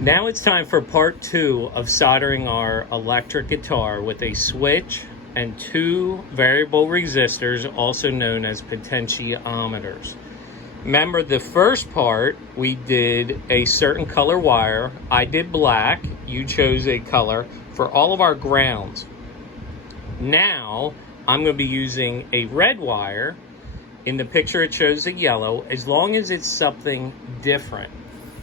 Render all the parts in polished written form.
Now it's time for part 2 of soldering our electric guitar with a switch and 2 variable resistors, also known as potentiometers. Remember, the first part we did a certain color wire. I did black, you chose a color for all of our grounds. Now I'm going to be using a red wire. In the picture it shows a yellow, as long as it's something different.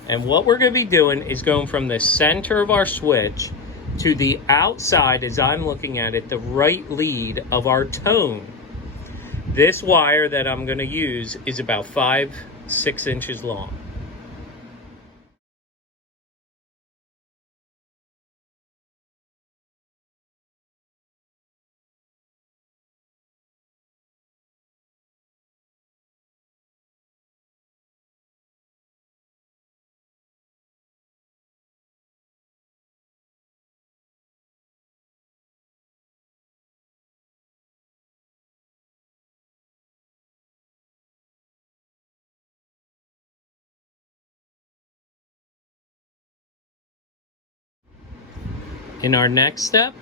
And what we're going to be doing is going from the center of our switch to the outside, as I'm looking at it, the right lead of our tone. This wire that I'm going to use is about 5-6 inches long. In our next step,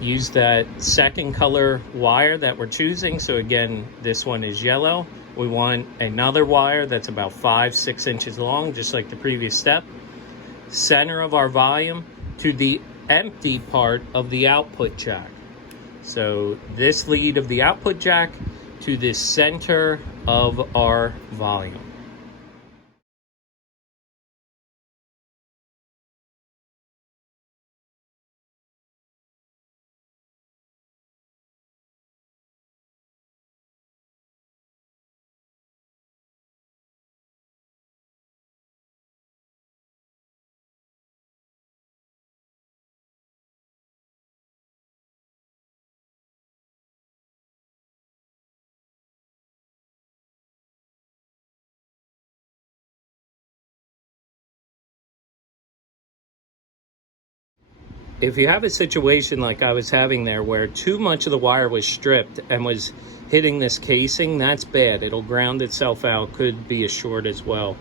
use that second color wire that we're choosing. So again, this one is yellow. We want another wire that's about 5-6 inches long, just like the previous step. Center of our volume to the empty part of the output jack. So this lead of the output jack to the center of our volume. If you have a situation like I was having there where too much of the wire was stripped and was hitting this casing, that's bad. It'll ground itself out. Could be a short as well.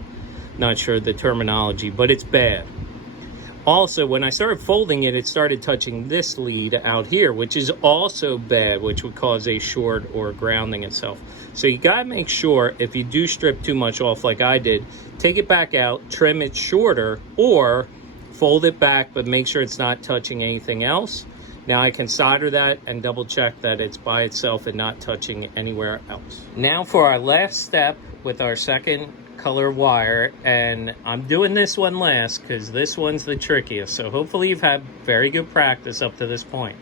Not sure the terminology, but it's bad. Also, when I started folding it, it started touching this lead out here, which is also bad, which would cause a short or grounding itself. So you gotta make sure, if you do strip too much off like I did, take it back out, trim it shorter, or fold it back, but make sure it's not touching anything else. Now I can solder that and double check that it's by itself and not touching anywhere else. Now for our last step with our second color wire, and I'm doing this one last because this one's the trickiest, so hopefully you've had very good practice up to this point.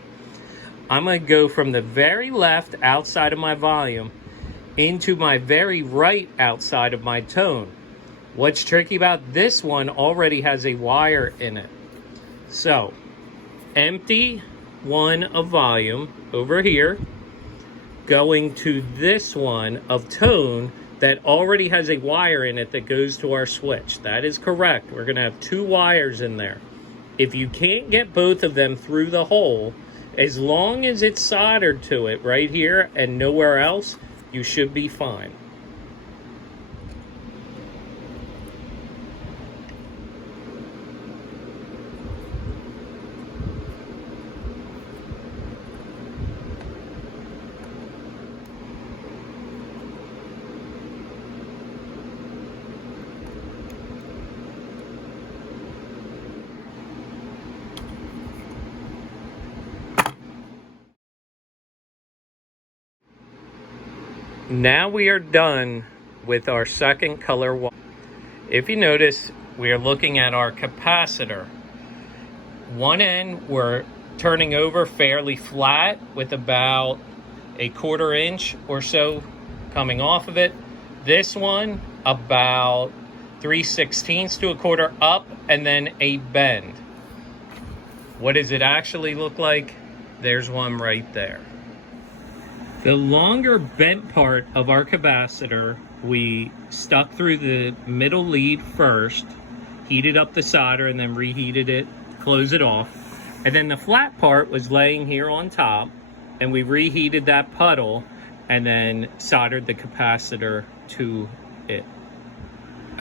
I'm going to go from the very left outside of my volume into my very right outside of my tone. What's tricky about this one, already has a wire in it. So, empty one of volume over here, going to this one of tone that already has a wire in it that goes to our switch. That is correct. We're going to have 2 wires in there. If you can't get both of them through the hole, as long as it's soldered to it right here and nowhere else, you should be fine. Now we are done with our second color wire. If you notice, we are looking at our capacitor. One end we're turning over fairly flat with about a 1/4 inch or so coming off of it. This one about 3/16 to a 1/4 up, and then a bend. What does it actually look like? There's one right there. The longer bent part of our capacitor, we stuck through the middle lead first, heated up the solder, and then reheated it, close it off. And then the flat part was laying here on top, and we reheated that puddle and then soldered the capacitor to it.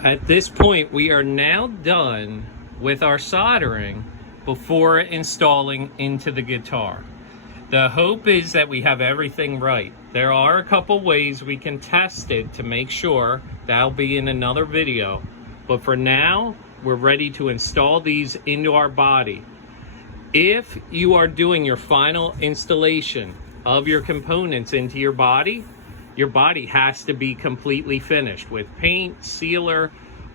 At this point, we are now done with our soldering before installing into the guitar. The hope is that we have everything right. There are a couple ways we can test it to make sure. That'll be in another video. But for now, we're ready to install these into our body. If you are doing your final installation of your components into your body has to be completely finished with paint, sealer,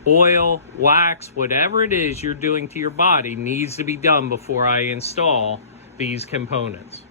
oil, wax, whatever it is you're doing to your body needs to be done before I install these components.